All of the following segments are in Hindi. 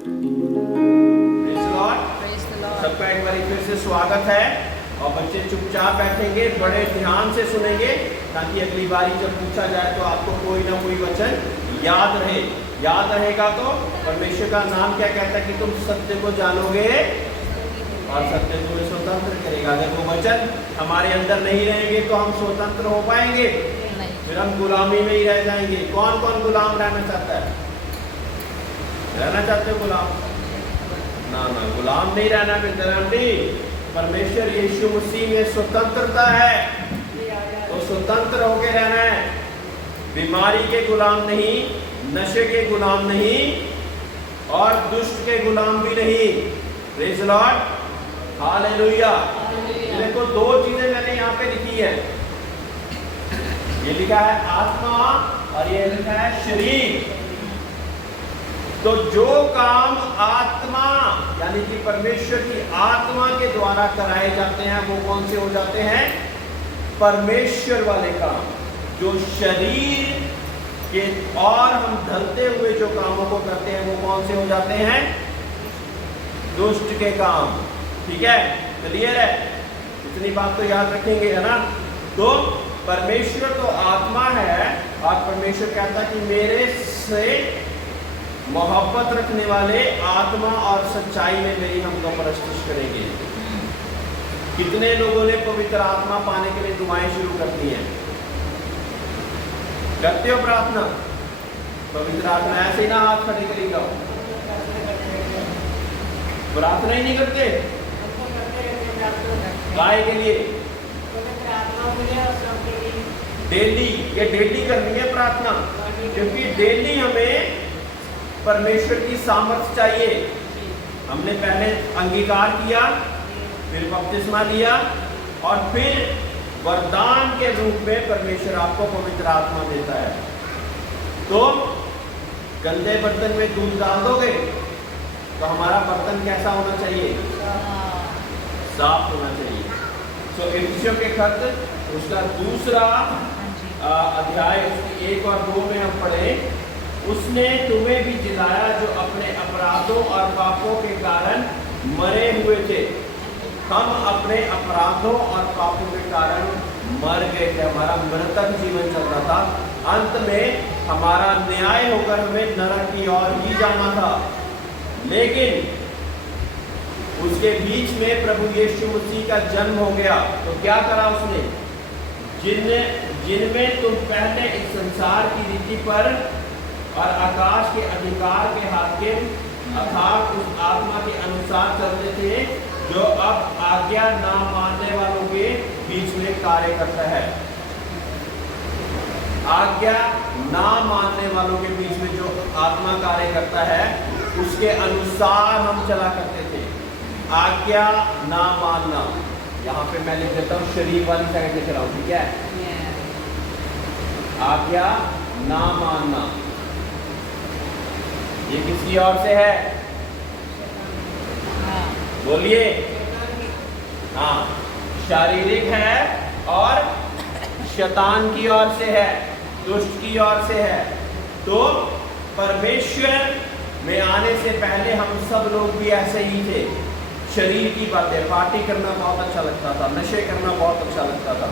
सबका एक बार फिर से स्वागत है। और बच्चे चुपचाप बैठेंगे, बड़े ध्यान से सुनेंगे, ताकि अगली बारी जब पूछा जाए तो आपको कोई ना कोई वचन याद रहे। याद रहेगा तो परमेश्वर का नाम क्या कहता है कि तुम सत्य को जानोगे और सत्य तुम्हें स्वतंत्र करेगा। अगर वो वचन हमारे अंदर नहीं रहेंगे तो हम स्वतंत्र हो पाएंगे? फिर हम गुलामी में ही रह जाएंगे। कौन कौन गुलाम रहना चाहता है? रहना चाहते हो गुलाम? ना ना, गुलाम नहीं रहना बेहतर। परमेश्वर यीशु मसीह में स्वतंत्रता है, तो स्वतंत्र होके रहना है। बीमारी के गुलाम नहीं, नशे के गुलाम नहीं, और दुष्ट के गुलाम भी नहीं। Praise the Lord, hallelujah. देखो, दो चीजें मैंने यहाँ पे लिखी है। ये लिखा है आत्मा और ये लिखा है शरीर। तो जो काम आत्मा यानी कि परमेश्वर की आत्मा के द्वारा कराए जाते हैं वो कौन से हो जाते हैं? परमेश्वर वाले काम। जो शरीर के और हम ढलते हुए जो कामों को करते हैं वो कौन से हो जाते हैं? दुष्ट के काम। ठीक है, क्लियर है? इतनी बात तो याद रखेंगे, है ना? तो परमेश्वर तो आत्मा है, और परमेश्वर कहता है कि मेरे से मोहब्बत रखने वाले आत्मा और सच्चाई में मेरी हम परस्तिश करेंगे। कितने लोगों ने पवित्र आत्मा पाने के लिए दुआएं शुरू कर दी हैं? करते हो प्रार्थना? पवित्र आत्मा ऐसे ही ना हाथ खड़े करेगा, प्रार्थना ही नहीं करते। गाय के लिए डेली, ये डेली करनी है प्रार्थना, क्योंकि डेली हमें परमेश्वर की सामर्थ्य चाहिए। हमने पहले अंगीकार किया, फिर बपतिस्मा लिया, और फिर वरदान के रूप में परमेश्वर आपको पवित्र आत्मा देता है। तो गंदे बर्तन में दूध डाल दोगे तो हमारा बर्तन कैसा होना चाहिए? साफ होना चाहिए। तो इफिसियों के खत उसका दूसरा अध्याय 1 और 2 में हम पढ़े, उसने तुम्हें भी जिलाया जो अपने अपराधों और पापों के कारण मरे हुए थे। हम अपने अपराधों और पापों के कारण मर गए थे, हमारा मृतक जीवन चल रहा था। अंत में हमारा न्याय होकर हमें नरक की ओर ही जाना था, लेकिन उसके बीच में प्रभु यीशु मसीह का जन्म हो गया। तो क्या करा उसने? जिनमें तुम पहले इस संसार की रीति पर और आकाश के अधिकार के हाकिम अर्थात उस आत्मा के अनुसार चलते थे, जो अब आज्ञा ना मानने वालों के बीच में कार्य करता है। आज्ञा ना मानने वालों के बीच में जो आत्मा कार्य करता है, उसके अनुसार हम चला करते थे। आज्ञा ना मानना, यहाँ पे मैं लिख देता हूँ, शरीर वाली साइड लिख रहा हूँ, ठीक है? आज्ञा ना मानना, ये किसकी ओर से है? बोलिए। हाँ, शारीरिक है और शैतान की ओर से है, दुष्ट की ओर से है। तो परमेश्वर में आने से पहले हम सब लोग भी ऐसे ही थे। शरीर की बातें, पार्टी करना बहुत अच्छा लगता था, नशे करना बहुत अच्छा लगता था,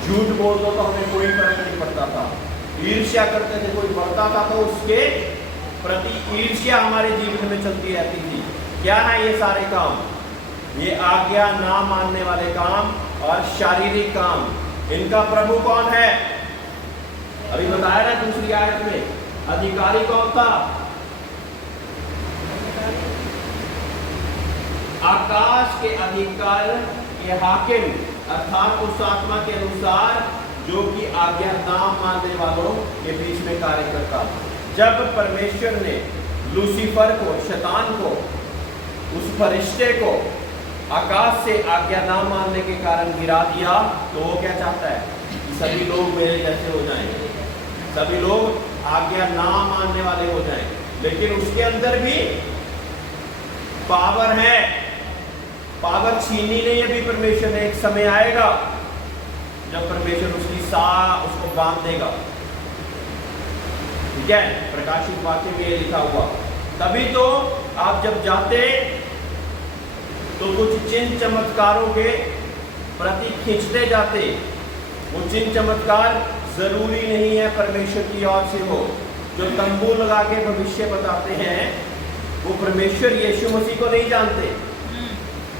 झूठ बोल दो तो हमें कोई फर्क नहीं पड़ता था, ईर्ष्या करते थे, कोई बढ़ता था तो उसके प्रति ईर्ष्या हमारे जीवन में चलती रहती थी। क्या है ये सारे काम? ये आज्ञा ना मानने वाले काम और शारीरिक काम। इनका प्रभु कौन है? अभी बताया ना दूसरी आयत में, अधिकारी कौन था? आकाश के अधिकार के हाकिम अर्थात उस आत्मा के अनुसार जो कि आज्ञा ना मानने वालों के बीच में कार्य करता। जब परमेश्वर ने लूसीफर को, शैतान को, उस फरिश्ते को आकाश से आज्ञा ना मानने के कारण गिरा दिया, तो वो क्या चाहता है? कि सभी लोग मेरे जैसे हो जाएंगे, सभी लोग आज्ञा ना मानने वाले हो जाएं। लेकिन उसके अंदर भी पावर है, पावर छीनी नहीं अभी परमेश्वर ने। एक समय आएगा जब परमेश्वर उसकी उसको बांध देगा। ठीक है, प्रकाशित वाक्य में ये लिखा हुआ तभी तो आप जब जाते तो कुछ चिन्ह चमत्कारों के प्रति खींचते जाते। वो चिन्ह चमत्कार जरूरी नहीं है परमेश्वर की ओर से हो। जो तंबू लगा के भविष्य बताते हैं वो परमेश्वर यीशु मसीह को नहीं जानते,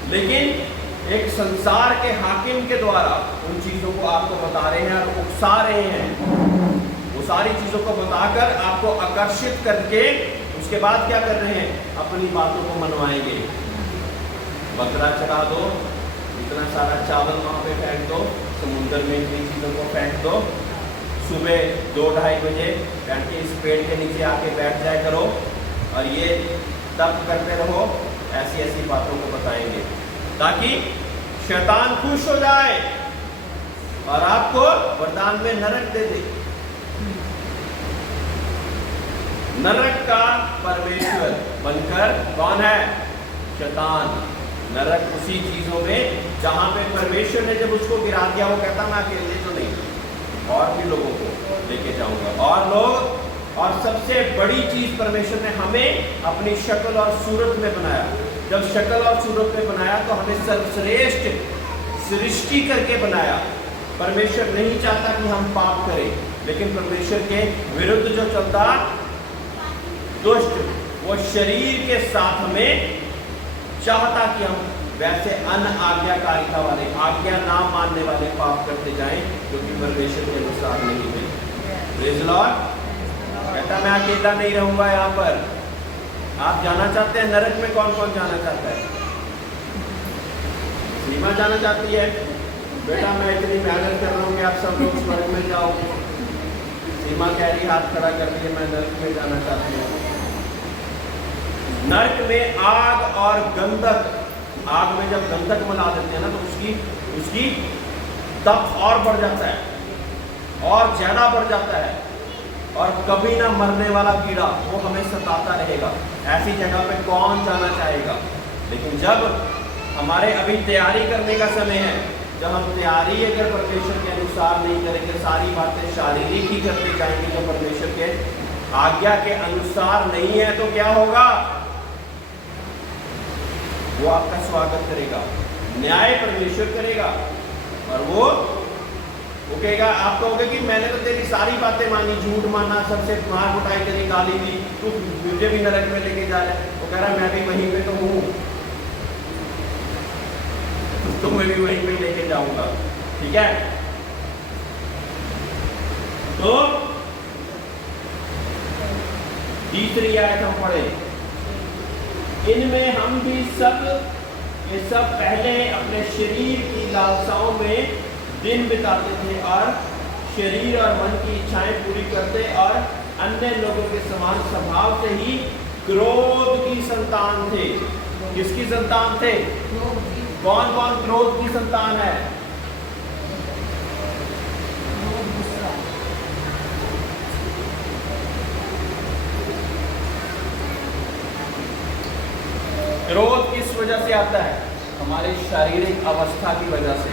लेकिन एक संसार के हाकिम के द्वारा उन चीजों को आपको बता रहे हैं और उकसा रहे हैं। वो सारी चीजों को बताकर आपको आकर्षित करके उसके बाद क्या कर रहे हैं, अपनी बातों को मनवाएंगे। बकरा चढ़ा दो, इतना सारा चावल वहां पे फेंक दो, समुद्र में इतनी चीजों को फेंक दो, सुबह 2-2:30 बजे बैठ के इस पेड़ के नीचे आके बैठ जाया करो और ये तप करते रहो। ऐसी ऐसी बातों को बताएंगे ताकि शैतान खुश हो जाए और आपको वरदान में नरक दे दे। नरक का परमेश्वर बनकर कौन है, शैतान। नरक उसी चीजों में जहां पे परमेश्वर ने जब उसको गिरा दिया, वो कहता मैं अकेले तो नहीं, और भी लोगों को लेके जाऊंगा। और लोग, और सबसे बड़ी चीज परमेश्वर ने हमें अपनी शक्ल और सूरत में बनाया। जब शक्ल और सूरत में बनाया तो हमें सर्वश्रेष्ठ सृष्टि करके बनाया। परमेश्वर नहीं चाहता कि हम पाप करें, लेकिन परमेश्वर के विरुद्ध जो चलता दुष्ट, वो शरीर के साथ हमें चाहता कि हम वैसे अनआज्ञाकारिता वाले, आज्ञा ना मानने वाले पाप करते जाएं, जो कि परमेश्वर के अनुसार नहीं है। Praise the Lord. कहता मैं अकेला नहीं रहूंगा यहाँ पर। आप जाना चाहते हैं नरक में? कौन कौन जाना चाहता है? सीमा जाना चाहती है। बेटा मैं इतनी मेहनत कर रहा हूँ कि आप सब लोग स्वर्ग में जाओ। सीमा कह रही हाथ खड़ा कर दिए, मैं नरक में जाना चाहती हूँ। नरक में आग और गंधक, आग में जब गंधक मिला देते हैं ना तो उसकी तप और बढ़ जाता है और ज्यादा बढ़ जाता है, और कभी ना मरने वाला कीड़ा वो हमें सताता रहेगा। ऐसी जगह पे कौन जाना चाहेगा? लेकिन जब हमारे अभी तैयारी करने का समय है, जब हम तैयारी अगर परमेश्वर के अनुसार नहीं करेंगे, सारी बातें शारीरिक ही करते जाएंगे जो परमेश्वर के आज्ञा के अनुसार नहीं है, तो क्या होगा? वो आपका स्वागत करेगा, न्याय परमेश्वर करेगा, और वो कहेगा, आप कहोगे कि मैंने तो तेरी सारी बातें मानी, झूठ माना, सबसे मार कुटाई करी, गाली दी, तू मुझे भी नरक में लेके जा रहा है। वो कह रहा है मैं भी वहीं पे तो हूँ, तो मैं भी वहीं पे लेके जाऊंगा। ठीक है, तो तीसरी आयत हम पढ़े, इनमें हम भी ये सब पहले अपने शरीर की लालसाओं में दिन बिताते थे और शरीर और मन की इच्छाएं पूरी करते, और अन्य लोगों के समान स्वभाव से ही क्रोध की संतान थे। किसकी संतान थे? कौन कौन क्रोध की संतान है? क्रोध किस वजह से आता है? हमारे शारीरिक अवस्था की वजह से।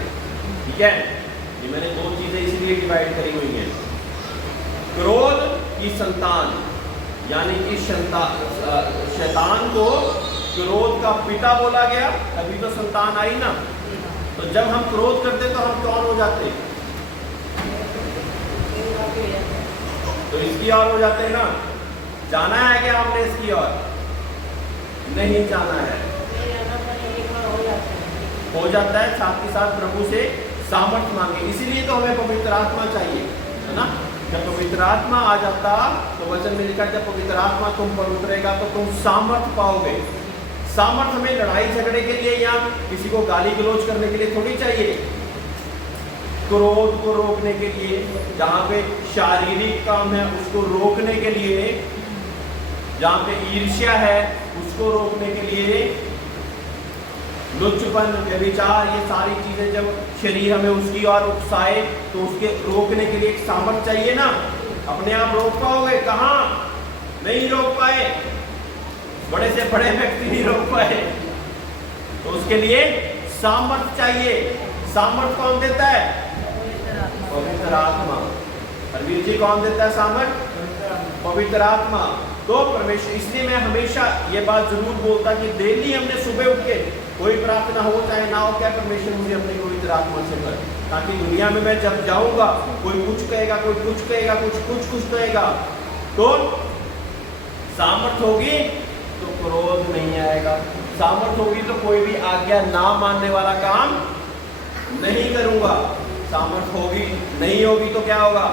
ठीक है, ये मैंने दो चीजें इसलिए डिवाइड करी हुई हैं। क्रोध की संतान, यानी कि शैतान को क्रोध का पिता बोला गया, तभी तो संतान आई ना। तो जब हम क्रोध करते तो हम कौन हो जाते? तो इसकी ओर हो जाते हैं ना। जाना है क्या हमने इसकी ओर? नहीं जाना है, हो जाता है। साथ ही साथ प्रभु से सामर्थ्य मांगे, इसीलिए तो हमें पवित्र आत्मा चाहिए, है ना। जब पवित्र आत्मा आ जाता तो वचन में लिखा, जब पवित्र आत्मा तुम पर उतरेगा तो तुम सामर्थ्य पाओगे। सामर्थ्य हमें लड़ाई झगड़े के लिए या किसी को गाली गलौज करने के लिए थोड़ी चाहिए। क्रोध को रोकने के लिए, जहाँ पे शारीरिक काम है उसको रोकने के लिए, जहाँ पे ईर्ष्या है उसको रोकने के लिए, लुच्चपन, व्यभिचार, ये सारी चीजें जब शरीर हमें उसकी ओर उकसाए तो उसके रोकने के लिए एक सामर्थ्य चाहिए ना। अपने आप रोक पाओगे? कहाँ, नहीं रोक पाए, बड़े से बड़े व्यक्ति नहीं रोक पाए, तो उसके लिए सामर्थ्य चाहिए। सामर्थ्य कौन देता है? पवित्र आत्मा। हरवीर जी कौन देता है सामर्थ्य? पवित्र आत्मा। तो परमेश्वर, इसलिए मैं हमेशा ये बात जरूर बोलता कि डेली हमने सुबह उठ के कोई प्रार्थना हो चाहे ना हो, क्या परमेश्वर मुझे अपनी पवित्र आत्मा से भर, ताकि दुनिया में मैं जब जाऊंगा कोई कुछ कहेगा, कोई कुछ कहेगा, कुछ कहेगा, तो सामर्थ होगी तो क्रोध नहीं आएगा, सामर्थ होगी तो कोई भी आज्ञा ना मानने वाला काम नहीं करूंगा, सामर्थ होगी नहीं होगी तो क्या होगा,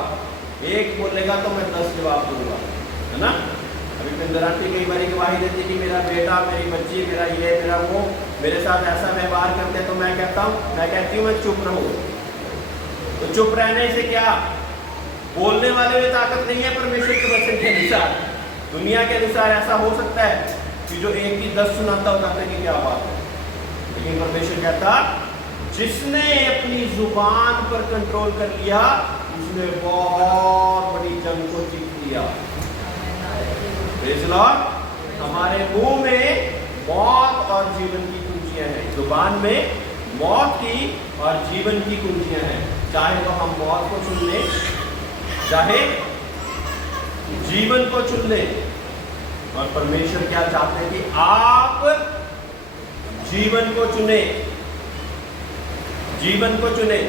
एक बोलेगा तो मैं 10 जवाब दूंगा, है ना। अभी पिंदराटी कई बार गवाही देती कि मेरा बेटा, मेरी बच्ची, मेरा ये, मेरा वो मेरे साथ ऐसा व्यवहार करते हैं, तो मैं कहती हूँ मैं चुप रहूं। तो चुप रहने से क्या, बोलने वाले में ताकत नहीं है परमेश्वर के वचन के अनुसार। दुनिया के अनुसार ऐसा हो सकता है कि जो एक की 10 सुनाता हो, कहते कि क्या बात है, लेकिन परमेश्वर कहता जिसने अपनी जुबान पर कंट्रोल कर लिया उसने बहुत बड़ी जंग को जीत लिया। हमारे मुंह में मौत और जीवन की कुंजियां हैं, जुबान में मौत की और जीवन की कुंजियां हैं। चाहे तो हम मौत को चुन लें, चाहे जीवन को चुन लें। और परमेश्वर क्या चाहते हैं कि आप जीवन को चुने, जीवन को चुने।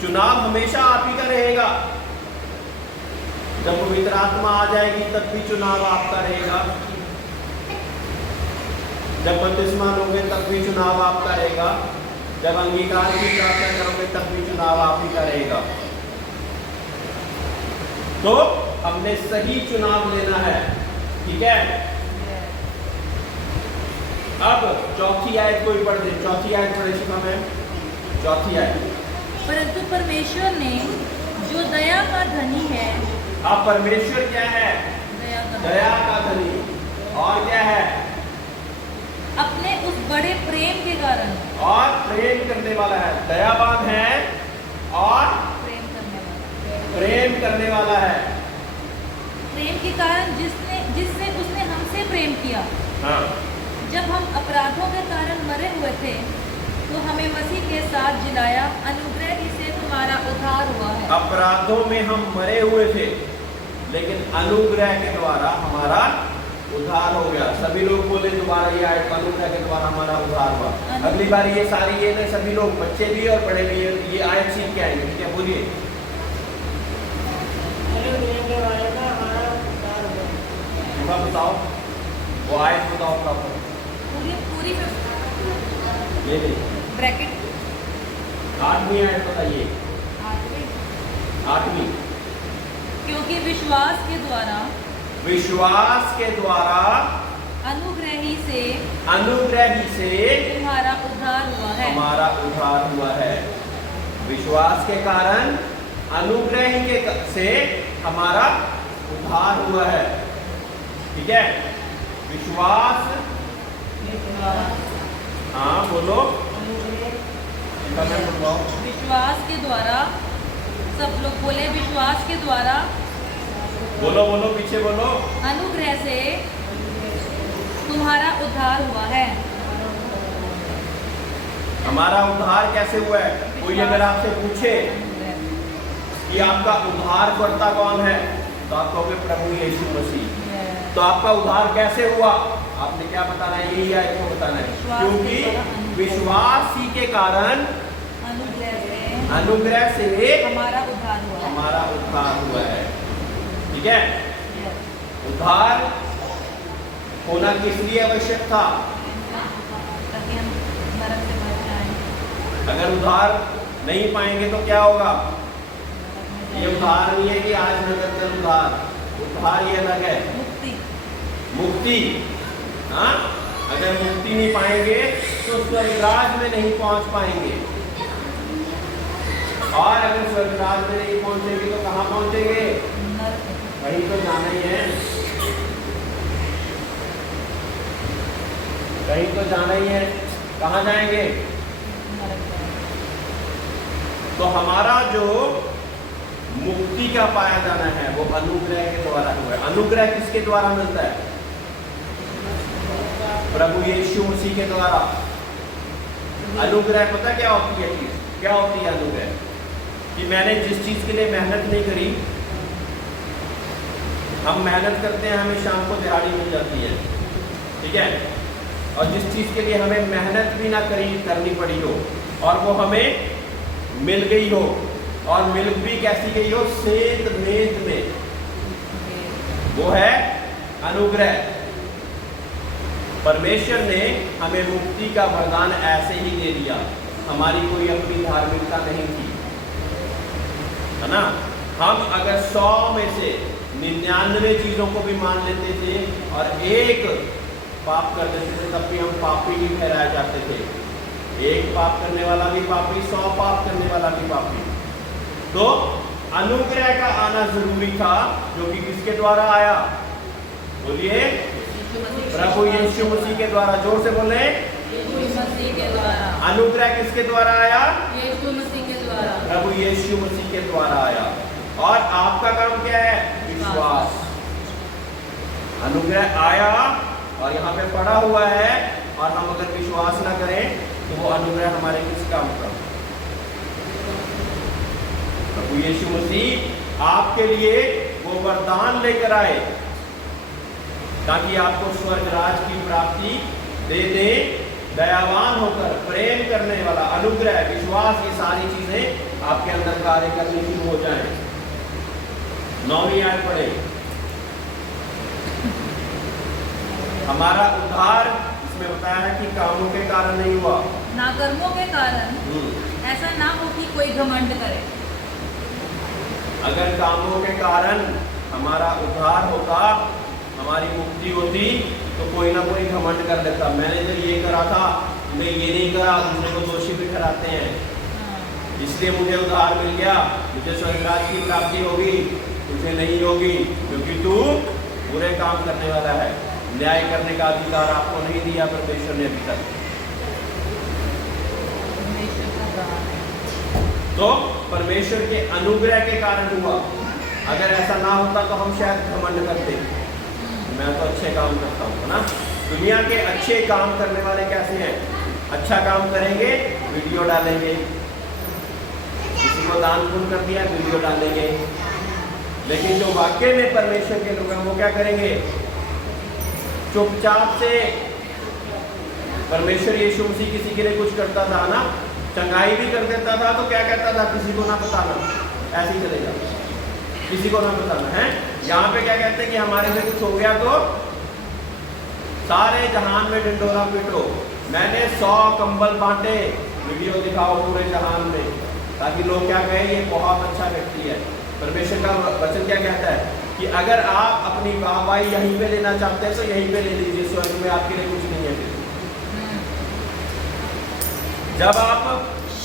चुनाव हमेशा आप ही का रहेगा। जब पवित्र आत्मा आ जाएगी तब भी चुनाव आपका रहेगा, जब बपतिस्मा लोगे तब भी चुनाव आपका रहेगा, जब अंगीकार की प्रार्थना करोगे तब भी चुनाव आप ही का रहेगा। तो हमने सही चुनाव लेना है, ठीक है। अब चौथी आयत कोई पढ़ दे, चौथी आयत पढ़े शिखा में, चौथी आयत। परंतु परमेश्वर ने जो दया का धनी है, अब परमेश्वर क्या है, दया का धनी, और क्या है, अपने उस बड़े प्रेम के कारण, और प्रेम करने वाला है, दयावान है और प्रेम करने वाला है। प्रेम के कारण जिससे उसने हमसे प्रेम किया। हाँ। जब हम अपराधों के कारण मरे हुए थे तो हमें मसीह के साथ जिलाया, अनुग्रह ही से तुम्हारा उद्धार हुआ है। अपराधों में हम मरे हुए थे, लेकिन अनुग्रह के द्वारा हमारा उद्धार हो गया। सभी लोग बोले दोबारा ये आयत, अनुग्रह के द्वारा हमारा उद्धार हुआ। अगली बार ये सारी ये ना सभी लोग, बच्चे भी और बड़े भी, ये आयत सीख के आएंगे, ठीक है। बोलिए, बताओ वो आयत बताओ प्रॉपर, पूरी ये नहीं ब्रैकेट 8वीं आयत बताइए, 8वीं। क्योंकि विश्वास के द्वारा अनुग्रह ही से तुम्हारा उद्धार हुआ है। हमारा उद्धार हुआ है। विश्वास के कारण अनुग्रह ही के से हमारा उद्धार हुआ है, ठीक है। विश्वास, हाँ बोलो, विश्वास के द्वारा, सब लोग बोले विश्वास के द्वारा, बोलो बोलो पीछे बोलो, अनुग्रह से तुम्हारा उद्धार हुआ है। हमारा उद्धार कैसे हुआ है? कोई अगर आपसे पूछे कि आपका उद्धार करता कौन है, तो आप कहोगे प्रभु यीशु मसीह। तो आपका उद्धार कैसे हुआ? आपने क्या बताना है? यही आयत को बताना है। क्योंकि विश्वास ही के कारण अनुग्रह से हमारा उद्धार हुआ है, ठीक है। उद्धार होना किस लिए आवश्यक था? ताकि हम नरक से बच जाएं। अगर उद्धार नहीं पाएंगे तो क्या होगा? ये उद्धार नहीं है कि आज नगर का उद्धार ये अलग है। मुक्ति, हाँ। अगर मुक्ति नहीं पाएंगे तो स्वर्गराज में नहीं पहुंच पाएंगे, और अगर स्वर्गराज में नहीं पहुंचेंगे तो कहाँ पहुंचेंगे? वहीं तो जाना ही है, कहीं तो जाना ही है। कहाँ जाएंगे? तो हमारा जो मुक्ति का पाया जाना है वो अनुग्रह के द्वारा हुआ है। अनुग्रह किसके द्वारा मिलता है? प्रभु यीशु मसीह के द्वारा। अनुग्रह पता क्या होती है? चीज क्या होती है अनुग्रह? कि मैंने जिस चीज के लिए मेहनत नहीं करी हम मेहनत करते हैं, हमें शाम को दिहाड़ी मिल जाती है, ठीक है। और जिस चीज़ के लिए हमें मेहनत भी ना करनी पड़ी हो और वो हमें मिल गई हो, और मिल भी कैसी गई हो, सेंध मेंध में, वो है अनुग्रह। परमेश्वर ने हमें मुक्ति का वरदान ऐसे ही दे दिया, हमारी कोई अपनी धार्मिकता नहीं थी, है ना। हम अगर 100 में से 99 चीजों को भी मान लेते थे और एक पाप कर देते थे, तब भी हम पापी ही ठहराए जाते थे। एक पाप करने वाला भी पापी, 100 पाप करने वाला भी पापी। तो अनुग्रह का आना जरूरी था, जो कि किसके द्वारा आया, बोलिए, प्रभु यीशु मसीह के द्वारा। जोर से बोले, यीशु मसीह के द्वारा। अनुग्रह किसके द्वारा आया, यीशु मसीह के द्वारा। प्रभु यीशु मसीह के द्वारा आया। और आपका काम क्या है, विश्वास। अनुग्रह आया और यहाँ पे पड़ा हुआ है, और हम अगर विश्वास ना करें तो वो अनुग्रह हमारे किस काम का। प्रभु यीशु मसीह आपके लिए वो वरदान लेकर आए ताकि आपको स्वर्ग राज की प्राप्ति दे दे। दयावान होकर प्रेम करने वाला अनुग्रह, विश्वास, ये सारी चीजें आपके अंदर कार्य करनी शुरू हो जाएं। 9वीं आयत पढ़े। हमारा उद्धार इसमें बताया है कि कामों के कारण नहीं हुआ, ना कर्मों के कारण, ऐसा ना हो कि कोई घमंड करे। अगर कामों के कारण हमारा उद्धार होता, हमारी मुक्ति होती, तो कोई ना कोई घमंड कर देता, मैंने तो ये करा था, मैं ये नहीं करा, दूसरे को दोषी भी ठहराते हैं, इसलिए मुझे उद्धार मिल गया, मुझे स्वर्ग राज की प्राप्ति होगी, तुझे नहीं होगी, क्योंकि तू बुरे काम करने वाला है। न्याय करने का अधिकार आपको नहीं दिया परमेश्वर ने अभी तक। तो परमेश्वर के अनुग्रह के कारण हुआ। अगर ऐसा ना होता तो हम शायद घमंड करते, मैं तो अच्छे काम करता हूँ, है ना। दुनिया के अच्छे काम करने वाले कैसे हैं, अच्छा काम करेंगे, वीडियो डालेंगे, किसी को दान पुण्य कर दिया, वीडियो डालेंगे। लेकिन जो वाकई में परमेश्वर के लोग हैं, वो क्या करेंगे, चुपचाप से। परमेश्वर यीशु मसीह किसी के लिए कुछ करता था ना, चंगाई भी कर देता था, तो क्या कहता था, किसी को ना बताना, ऐसे ही चलेगा, किसी को ना बताना है। यहाँ पे क्या कहते हैं कि हमारे से कुछ हो गया तो सारे जहान में ढिंडोरा पीटो। मैंने 100 कंबल बांटे, वीडियो दिखाओ पूरे जहान में, ताकि लोग क्या कहें, ये बहुत अच्छा व्यक्ति है। परमेश्वर का वचन क्या कहता है कि अगर आप अपनी वाहवाही यहीं पे लेना चाहते हैं तो यहीं पे ले लीजिए, स्वर्ग में आपके लिए कुछ नहीं है। जब आप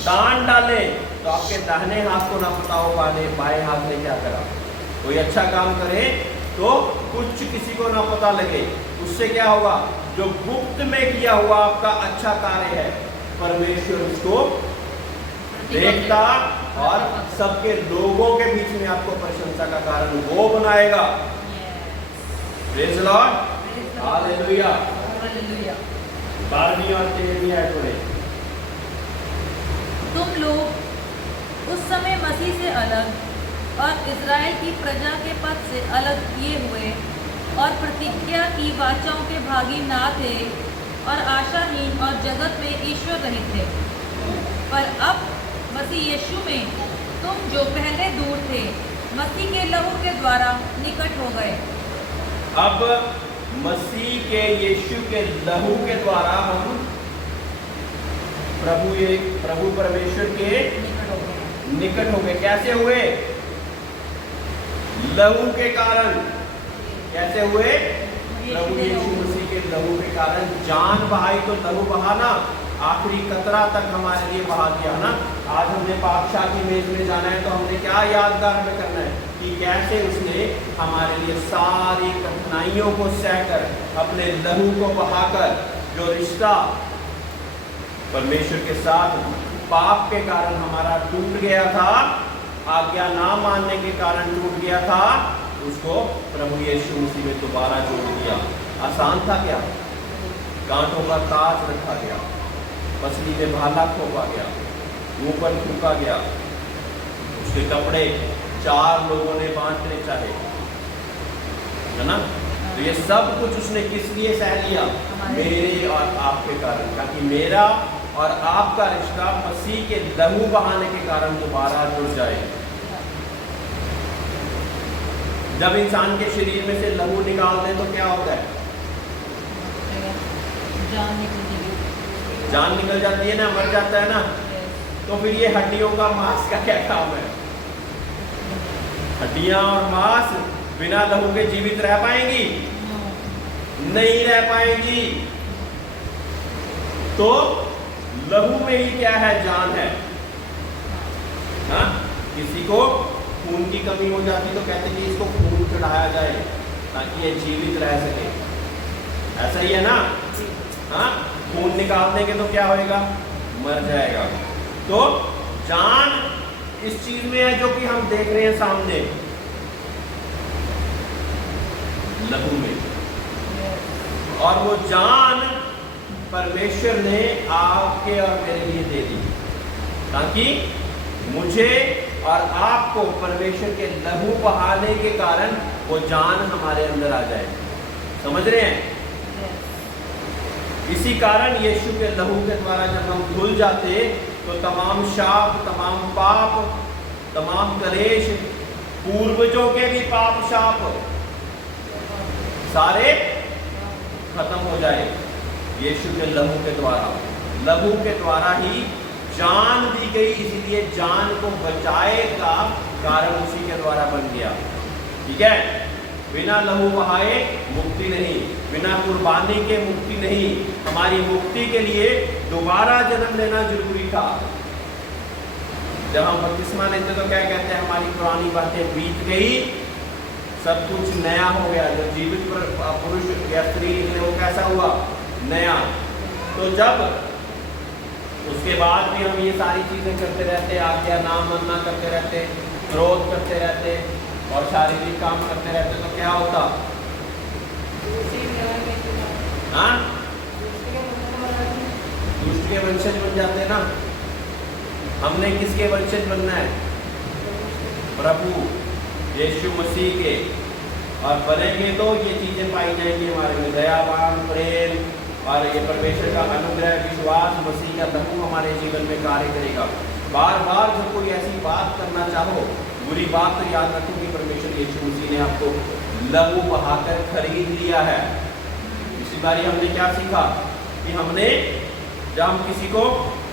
दान डालें तो आपके दाहिने हाथ को ना पता हो बाएं हाथ ने क्या करा। कोई अच्छा काम करे तो कुछ किसी को ना पता लगे, उससे क्या होगा, जो गुप्त में किया हुआ आपका अच्छा कार्य है, परमेश्वर उसको देखता और सबके लोगों के बीच में आपको प्रशंसा का कारण वो बनाएगा। Praise the Lord, hallelujah. 12वीं और 13वीं आयत पढ़ें। तुम लोग उस समय मसीह से अलग और इज़राइल की प्रजा के पद से अलग किए हुए और प्रतिज्ञा की वाचाओं के भागी ना थे और आशाहीन और जगत में ईश्वर रहित थे। पर अब मसीह यीशु में तुम जो पहले दूर थे, मसीह के लहू के द्वारा निकट हो गए। अब मसीह के यीशु के लहू के द्वारा हम प्रभु परमेश्वर के निकट हो गए। कैसे हुए, लहू के कारण। कैसे हुए, प्रभु यीशु मसीह के लहू के कारण। जान बहाई तो लहू बहाना, आखिरी कतरा तक हमारे लिए बहा दिया ना। आज हमने पातशाह की मेज में जाना है तो हमने क्या यादगार में करना है कि कैसे उसने हमारे लिए सारी कठिनाइयों को सहकर अपने लहू को बहाकर जो रिश्ता परमेश्वर के साथ पाप के कारण हमारा टूट गया था, आज्ञा ना मानने के कारण टूट गया था, उसको प्रभु यीशु मसीह में दोबारा जोड़ दिया। आसान था क्या, कांटों का ताज रखा गया, पसली में भाला थोपा गया, मुंह पर थूका गया, उसके कपड़े 4 लोगों ने बांटने चाहे, है ना। तो ये सब कुछ उसने किस लिए सह लिया? मेरे और आपके कारण, ताकि मेरा और आपका रिश्ता मसीह के लहू बहाने के कारण दोबारा जुड़ जाए। जब इंसान के शरीर में से लहू निकाल दें तो क्या होता है? जान निकल जाती है ना, मर जाता है ना। तो फिर ये हड्डियों का मांस का क्या काम है? हड्डियां और मांस बिना लहू के जीवित रह पाएंगी? नहीं रह पाएंगी। तो लहू में ही क्या है? जान है। हाँ, किसी को खून की कमी हो जाती तो कहते कि इसको खून चढ़ाया जाए ताकि ये जीवित रह सके। ऐसा ही है ना। हाँ, खून निकाल देंगे तो क्या होएगा? मर जाएगा। तो जान इस चीज में है जो कि हम देख रहे हैं सामने, लहू में। और वो जान परमेश्वर ने आपके और मेरे लिए दे दी ताकि मुझे और आपको परमेश्वर के लहू बहाने के कारण वो जान हमारे अंदर आ जाए। समझ रहे हैं? इसी कारण यीशु के लहू के द्वारा जब हम धुल जाते तो तमाम शाप, तमाम पाप, तमाम कलेश, पूर्वजों के भी पाप शाप सारे खत्म हो जाए यीशु के लहू के द्वारा। लहू के द्वारा ही जान दी गई, इसीलिए जान को बचाए का कारण उसी के द्वारा बन गया। ठीक है? बिना लहू बहाए मुक्ति नहीं, बिना कुर्बानी के मुक्ति नहीं। हमारी मुक्ति के लिए दोबारा जन्म लेना जरूरी था। जब हम बपतिस्मा लेते तो क्या कहते हैं? हमारी पुरानी बातें बीत गई, सब कुछ नया हो गया। जो जीवित पुरुष या स्त्री निकले वो कैसा हुआ? नया। तो जब उसके बाद भी हम ये सारी चीजें करते रहते, आज्ञा नाम मानना करते रहते, क्रोध करते रहते और शारीरिक काम करते रहते तो क्या होता? हाँ, दुष्ट के वंशज बन जाते ना। हमने किसके वंशज बनना है? प्रभु यीशु मसीह के। और बनेंगे तो ये चीजें पाई जाएंगी हमारे में, दयावान, प्रेम और ये परमेश्वर का अनुग्रह, विश्वास, मसीह का लहू हमारे जीवन में कार्य करेगा। बार बार जब कोई ऐसी बात करना चाहो, बुरी बात, तो याद रखो कि परमेश्वर यीशु मसीह ने आपको लहू बहाकर खरीद लिया है। इसी बारी हमने क्या सीखा कि हमने जब हम किसी को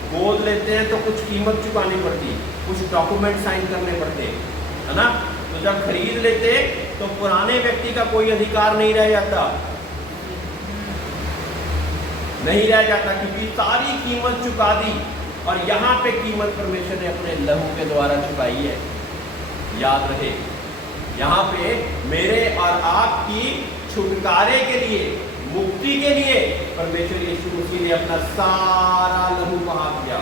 गोद लेते हैं तो कुछ कीमत चुकानी पड़ती, कुछ डॉक्यूमेंट साइन करने पड़ते, है ना। तो जब खरीद लेते तो पुराने व्यक्ति का कोई अधिकार नहीं रह जाता, नहीं रह जाता, क्योंकि सारी कीमत चुका दी। और यहाँ पे कीमत परमेश्वर ने अपने लहू के द्वारा चुकाई है। याद रहे, यहाँ पे मेरे और आपकी छुटकारे के लिए, मुक्ति के लिए परमेश्वर यीशु मसीह ने अपना सारा लहू बहा दिया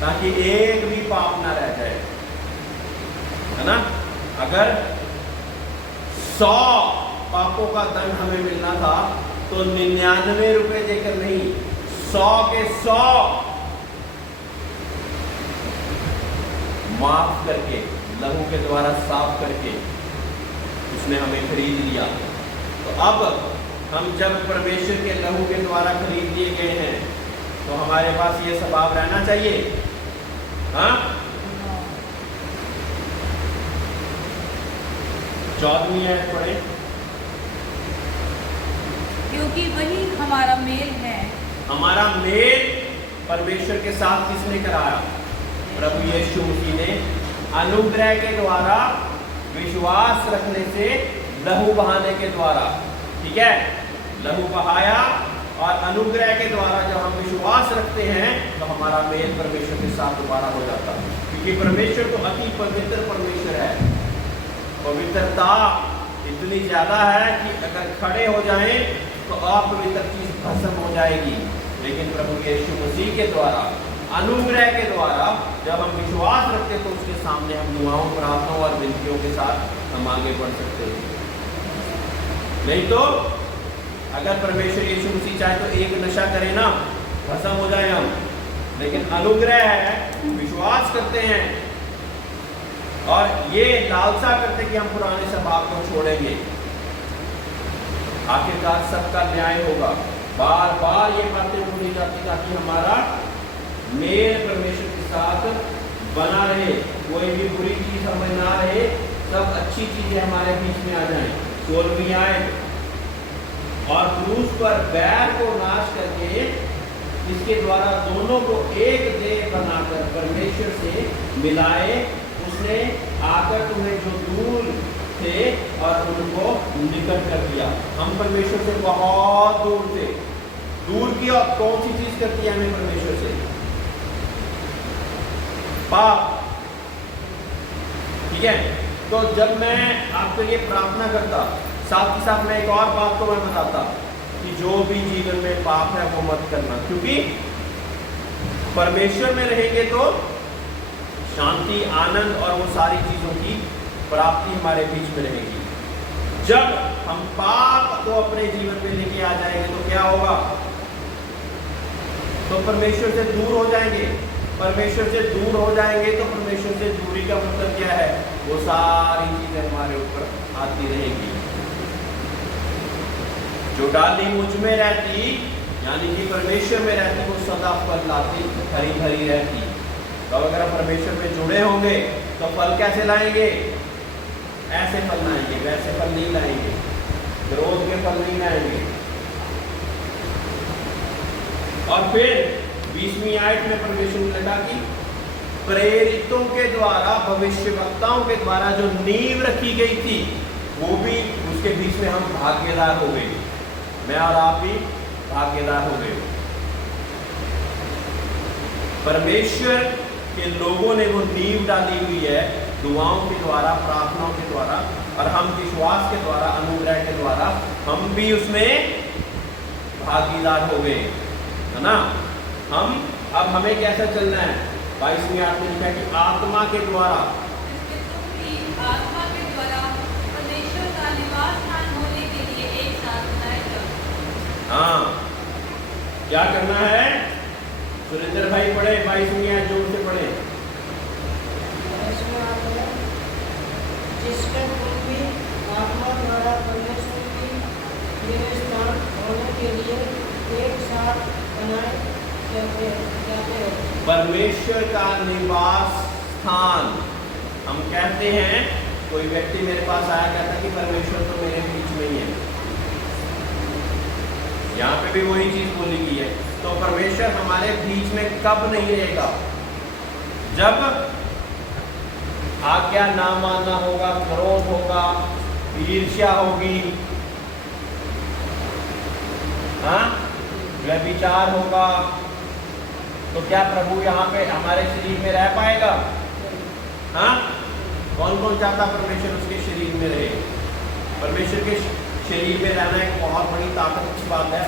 ताकि एक भी पाप ना रह जाए, है ना। अगर 100 पापों का दंड हमें मिलना था तो 99 रुपए देकर नहीं, 100 के 100 माफ करके, लहू के द्वारा साफ करके उसने हमें खरीद लिया। तो अब हम जब परमेश्वर के लहू के द्वारा खरीद लिए गए हैं तो हमारे पास ये स्वभाव रहना चाहिए। हाँ, 14वीं आयत पढ़े। क्योंकि वही हमारा मेल है। हमारा मेल परमेश्वर के साथ किसने कराया? प्रभु यीशु मसीह ने अनुग्रह के द्वारा, विश्वास रखने से, लहू बहाने के द्वारा। ठीक है, लहू बहाया और अनुग्रह के द्वारा जब हम विश्वास रखते हैं तो हमारा मेल परमेश्वर के साथ दोबारा हो जाता है। क्योंकि परमेश्वर तो अति पवित्र परमेश्वर है। पवित्रता इतनी ज्यादा है कि अगर खड़े हो जाएं तो अपवित्र चीज भस्म हो जाएगी। लेकिन प्रभु यीशु मसीह के द्वारा, अनुग्रह के द्वारा जब हम विश्वास रखते तो उसके सामने हम दुआओं, प्रार्थनाओं और विनतियों के साथ हम आगे बढ़ सकते हैं। नहीं तो अगर परमेश्वर यीशु मसीह चाहे तो एक नशा करे ना, भस्म हो जाए हम। लेकिन अनुग्रह है, विश्वास करते हैं और ये लालसा करते कि हम पुराने स्वभाव को छोड़ेंगे, आखिरकार सबका न्याय होगा। बार बार ये बातें बोली जाती ताकि हमारा मेल परमेश्वर के साथ बना रहे, कोई भी बुरी चीज हमें ना रहे, सब अच्छी चीजें हमारे बीच में आ जाएं। 16वीं आयत, और क्रूस पर बैर को नाश करके इसके द्वारा दोनों को एक देह बनाकर परमेश्वर से मिलाए, उसने आकर तुम्हें जो दूर थे और उनको निकट कर दिया। हम परमेश्वर से बहुत दूर थे। दूर की और कौन सी चीज करती है हमें परमेश्वर से? पाप। ठीक है, तो जब मैं आपके लिए प्रार्थना करता, साथ ही साथ मैं एक और बात को मैं बताता कि जो भी जीवन में पाप है वो मत करना, क्योंकि परमेश्वर में रहेंगे तो शांति, आनंद और वो सारी चीजों की प्राप्ति हमारे बीच में रहेगी। जब हम पाप को अपने जीवन में लेके आ जाएंगे तो क्या होगा? तो परमेश्वर से दूर हो जाएंगे। परमेश्वर से दूर हो जाएंगे तो परमेश्वर से दूरी का मतलब क्या है? वो सारी चीजें हमारे ऊपर आती रहेगी। जो डाली मुझ में रहती, यानी कि परमेश्वर में रहती, वो सदा फल लाती, हरी भरी रहती। तो अगर हम परमेश्वर में जुड़े होंगे तो फल कैसे लाएंगे? ऐसे फल लाएंगे, वैसे फल नहीं लाएंगे, विरोध के फल नहीं लाएंगे। और फिर 20वीं आयत में परमेश्वर ने कहा कि प्रेरितों के द्वारा, भविष्यवक्ताओं के द्वारा जो नींव रखी गई थी, वो भी उसके बीच में हम भागीदार हो गए। मैं और आप भी भागीदार हो गए। परमेश्वर के लोगों ने वो नींव डाली हुई है दुआओं के द्वारा, प्रार्थनाओं के द्वारा, और हम विश्वास के द्वारा, अनुग्रह के द्वारा हम भी उसमें भागीदार हो गए, है ना। अब हमें कैसा चलना है? 22वीं आयत में लिखा है कि आत्मा के द्वारा, आत्मा के द्वारा परमेश्वर का निवास स्थान होने के लिए एक साथ बनाए जाओ। हाँ, क्या करना है? सुरेंद्र भाई पढ़े, 22वीं आयत जोर से पढ़े। जिसके पूर्वी आत्मा द्वारा परमेश्वर की निवास स्थान होने के लिए एक साथ बनाए जाते हैं। परमेश्वर का निवास स्थान। हम कहते हैं, कोई व्यक्ति मेरे पास आया कहता कि परमेश्वर तो मेरे बीच में ही है। यहाँ पे भी वही चीज बोली गई है। तो परमेश्वर हमारे बीच में कब नहीं रहेगा? जब आज्ञा ना मानना होगा, क्रोध होगा, ईर्ष्या होगी, हाँ, व्यभिचार होगा, तो क्या प्रभु यहाँ पे हमारे शरीर में रह पाएगा? हाँ, कौन कौन चाहता परमेश्वर उसके शरीर में रहे? परमेश्वर के शरीर में रहना एक बहुत बड़ी ताकत की बात है।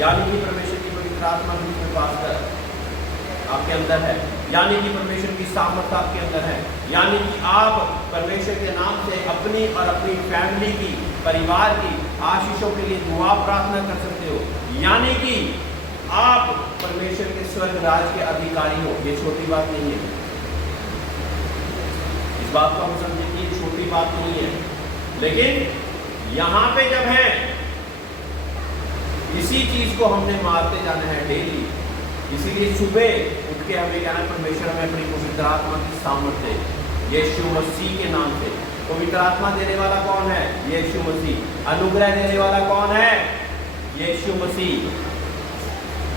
यानी कि परमेश्वर की पवित्र आत्मा में वास कर आपके अंदर है, यानी कि परमेश्वर की सामर्थ आपके अंदर है, यानी कि आप परमेश्वर के नाम से अपनी और अपनी फैमिली की, परिवार की आशीषों के लिए दुआ प्रार्थना कर सकते हो, यानी कि आप परमेश्वर के स्वर्ग राज के अधिकारी हो। ये छोटी बात नहीं है। इस बात को हम समझें कि ये छोटी बात नहीं है। लेकिन यहाँ पे जब है, इसी चीज को हमने मारते जाना है डेली। इसीलिए सुबह उठ के हमें कहना, परमेश्वर हमें अपनी पवित्र आत्मा की सामर्थ दे, यीशु मसीह के नाम से। पवित्र आत्मा देने वाला कौन है? यीशु मसीह। अनुग्रह देने वाला कौन है? यीशु मसीह।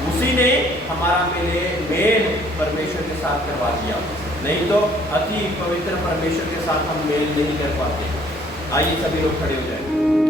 उसी ने हमारा मेल परमेश्वर के साथ करवा दिया, नहीं तो अति पवित्र परमेश्वर के साथ हम मेल नहीं कर पाते। आइए सभी लोग खड़े हो जाएं।